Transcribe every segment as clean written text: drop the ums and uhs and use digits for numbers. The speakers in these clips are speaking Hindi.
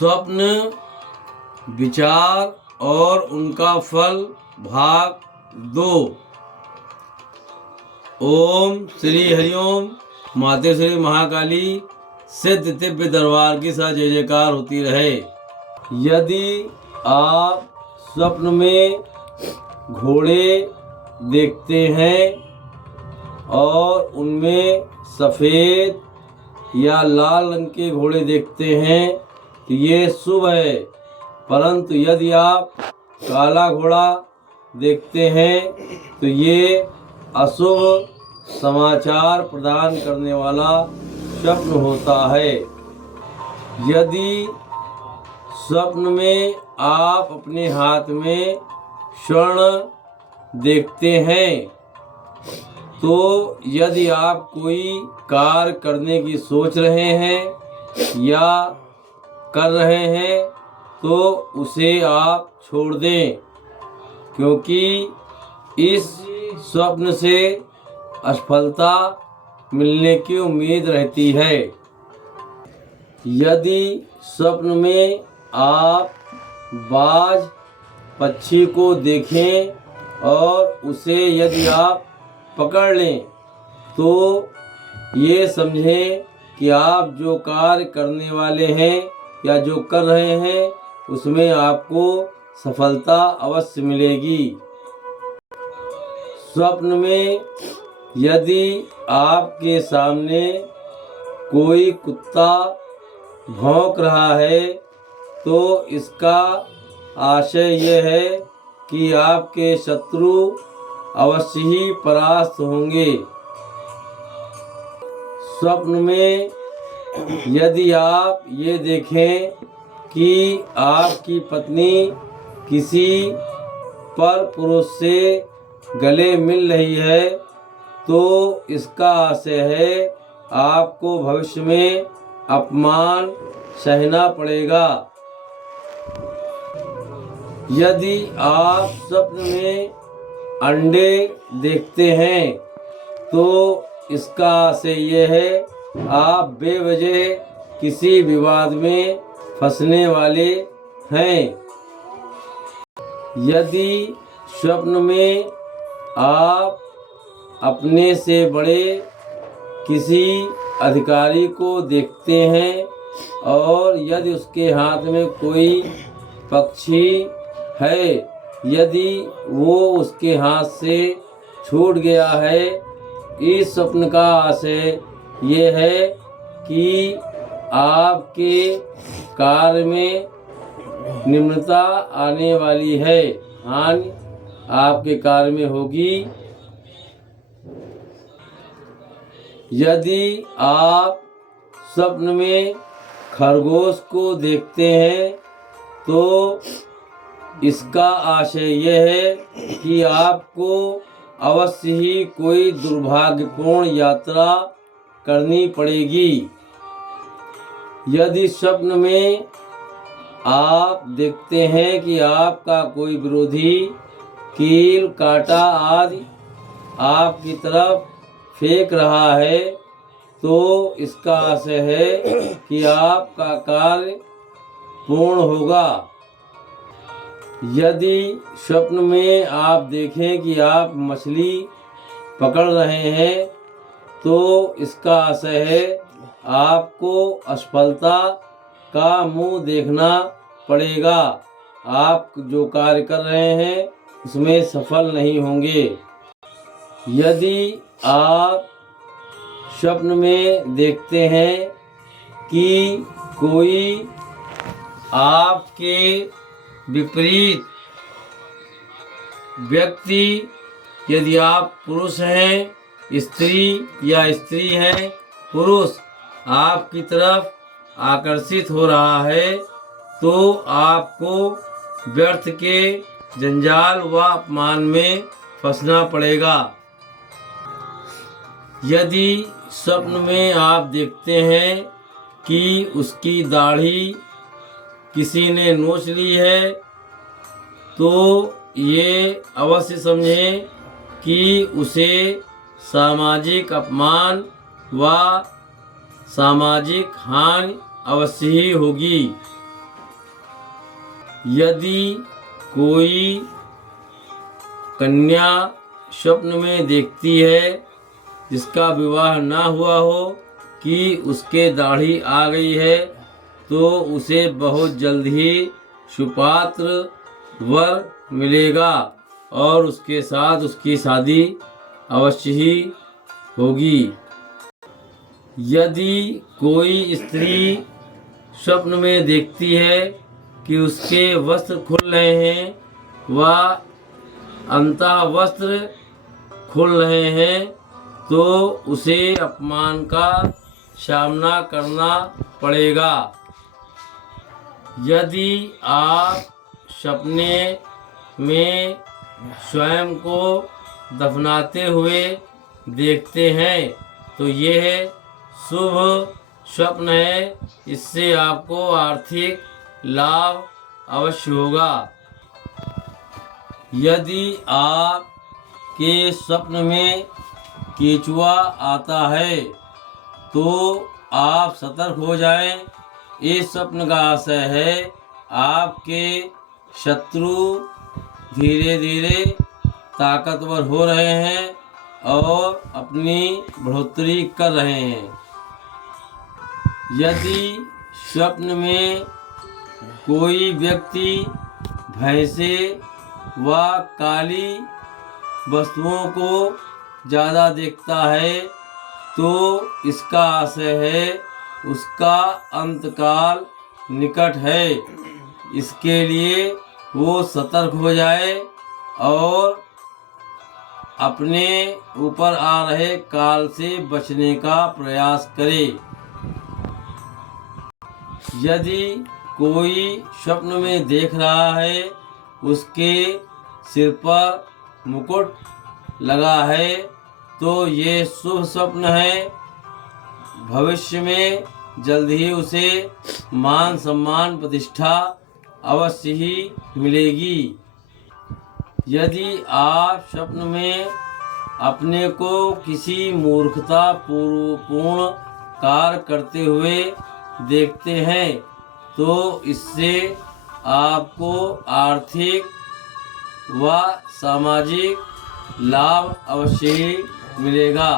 स्वप्न विचार और उनका फल भाग 2। ओम श्री हरिओम। माते श्री महाकाली सिद्ध दिव्य दरबार की सा जय जयकार होती रहे। यदि आप स्वप्न में घोड़े देखते हैं और उनमें सफ़ेद या लाल रंग के घोड़े देखते हैं तो ये शुभ है, परंतु यदि आप काला घोड़ा देखते हैं तो ये अशुभ समाचार प्रदान करने वाला स्वप्न होता है। यदि स्वप्न में आप अपने हाथ में स्वर्ण देखते हैं तो यदि आप कोई कार्य करने की सोच रहे हैं या कर रहे हैं तो उसे आप छोड़ दें, क्योंकि इस स्वप्न से असफलता मिलने की उम्मीद रहती है। यदि स्वप्न में आप बाज पक्षी को देखें और उसे यदि आप पकड़ लें तो ये समझें कि आप जो कार्य करने वाले हैं या जो कर रहे हैं उसमें आपको सफलता अवश्य मिलेगी। स्वप्न में यदि आपके सामने कोई कुत्ता भौंक रहा है तो इसका आशय यह है कि आपके शत्रु अवश्य ही परास्त होंगे। स्वप्न में यदि आप ये देखें कि आपकी पत्नी किसी पर पुरुष से गले मिल रही है तो इसका आशय है आपको भविष्य में अपमान सहना पड़ेगा। यदि आप स्वप्न में अंडे देखते हैं तो इसका आशय यह है आप बेवजह किसी विवाद में फंसने वाले हैं। यदि स्वप्न में आप अपने से बड़े किसी अधिकारी को देखते हैं और यदि उसके हाथ में कोई पक्षी है, यदि वो उसके हाथ से छूट गया है, इस स्वप्न का आशय ये है कि आपके कार्य में निम्नता आने वाली है, हानि आपके कार्य में होगी। यदि आप स्वप्न में खरगोश को देखते हैं तो इसका आशय यह है कि आपको अवश्य ही कोई दुर्भाग्यपूर्ण यात्रा करनी पड़ेगी। यदि स्वप्न में आप देखते हैं कि आपका कोई विरोधी कील कांटा आदि आपकी तरफ फेंक रहा है तो इसका आशय है कि आपका कार्य पूर्ण होगा। यदि स्वप्न में आप देखें कि आप मछली पकड़ रहे हैं तो इसका आशय है आपको असफलता का मुंह देखना पड़ेगा। आप जो कार्य कर रहे हैं उसमें सफल नहीं होंगे। यदि आप स्वप्न में देखते हैं कि कोई आपके विपरीत व्यक्ति, यदि आप पुरुष हैं स्त्री या स्त्री हैं पुरुष, आपकी तरफ आकर्षित हो रहा है तो आपको व्यर्थ के जंजाल व अपमान में फंसना पड़ेगा। यदि स्वप्न में आप देखते हैं कि उसकी दाढ़ी किसी ने नोच ली है तो ये अवश्य समझें कि उसे सामाजिक अपमान व सामाजिक हानि अवश्य ही होगी। यदि कोई कन्या स्वप्न में देखती है जिसका विवाह ना हुआ हो कि उसके दाढ़ी आ गई है, तो उसे बहुत जल्द ही सुपात्र वर मिलेगा और उसके साथ उसकी शादी अवश्य ही होगी। यदि कोई स्त्री स्वप्न में देखती है कि उसके वस्त्र खुल रहे हैं व अंतः वस्त्र खुल रहे हैं, तो उसे अपमान का सामना करना पड़ेगा। यदि आप सपने में स्वयं को दफनाते हुए देखते हैं तो यह शुभ स्वप्न है। इससे आपको आर्थिक लाभ अवश्य होगा। यदि आप के स्वप्न में केंचुआ आता है तो आप सतर्क हो जाएं। इस स्वप्न का आशय है आपके शत्रु धीरे धीरे ताकतवर हो रहे हैं और अपनी बढ़ोतरी कर रहे हैं। यदि स्वप्न में कोई व्यक्ति भैंसे व काली वस्तुओं को ज़्यादा देखता है तो इसका आशय है उसका अंतकाल निकट है। इसके लिए वो सतर्क हो जाए और अपने ऊपर आ रहे काल से बचने का प्रयास करे। यदि कोई स्वप्न में देख रहा है उसके सिर पर मुकुट लगा है तो ये शुभ स्वप्न है। भविष्य में जल्द ही उसे मान सम्मान प्रतिष्ठा अवश्य ही मिलेगी। यदि आप स्वप्न में अपने को किसी मूर्खता पूर्ण कार्य करते हुए देखते हैं तो इससे आपको आर्थिक व सामाजिक लाभ अवश्य ही मिलेगा।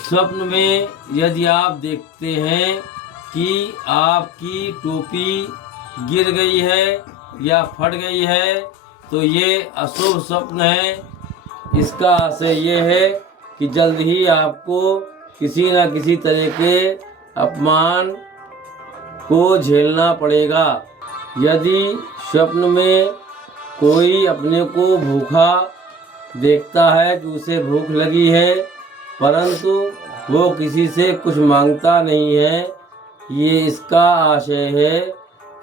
स्वप्न में यदि आप देखते हैं कि आपकी टोपी गिर गई है या फट गई है तो ये अशुभ स्वप्न है। इसका आशय ये है कि जल्द ही आपको किसी न किसी तरह के अपमान को झेलना पड़ेगा। यदि स्वप्न में कोई अपने को भूखा देखता है कि उसे भूख लगी है परंतु वो किसी से कुछ मांगता नहीं है, ये इसका आशय है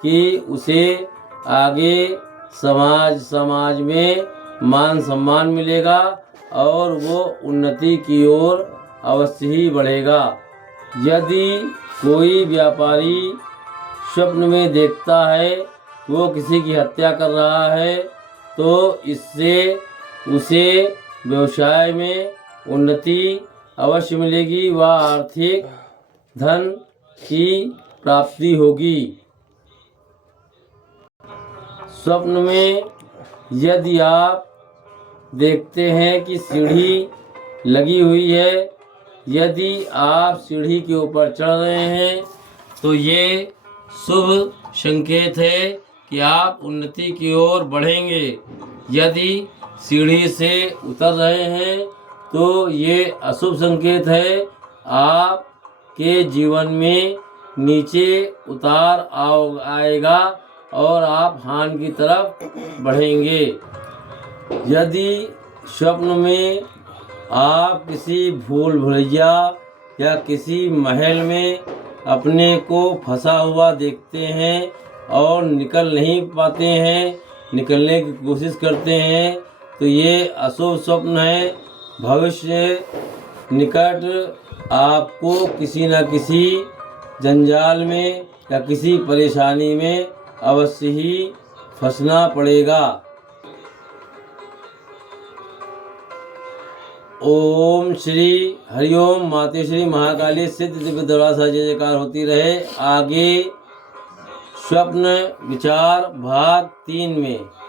कि उसे आगे समाज में मान सम्मान मिलेगा और वो उन्नति की ओर अवश्य ही बढ़ेगा। यदि कोई व्यापारी स्वप्न में देखता है वो किसी की हत्या कर रहा है तो इससे उसे व्यवसाय में उन्नति अवश्य मिलेगी व आर्थिक धन की प्राप्ति होगी। स्वप्न में यदि आप देखते हैं कि सीढ़ी लगी हुई है, यदि आप सीढ़ी के ऊपर चढ़ रहे हैं तो ये शुभ संकेत है कि आप उन्नति की ओर बढ़ेंगे। यदि सीढ़ी से उतर रहे हैं तो ये अशुभ संकेत है, आपके जीवन में नीचे उतार आएगा और आप हानि की तरफ बढ़ेंगे। यदि स्वप्न में आप किसी भूल भुलैया या किसी महल में अपने को फंसा हुआ देखते हैं और निकल नहीं पाते हैं, निकलने की कोशिश करते हैं तो ये अशुभ स्वप्न है। भविष्य निकट आपको किसी न किसी जंजाल में या किसी परेशानी में अवश्य ही फंसना पड़ेगा। ओम श्री हरिओम माते श्री महाकाली सिद्ध दिव्य दरबार जय जयकार होती रहे। आगे स्वप्न विचार भाग 3 में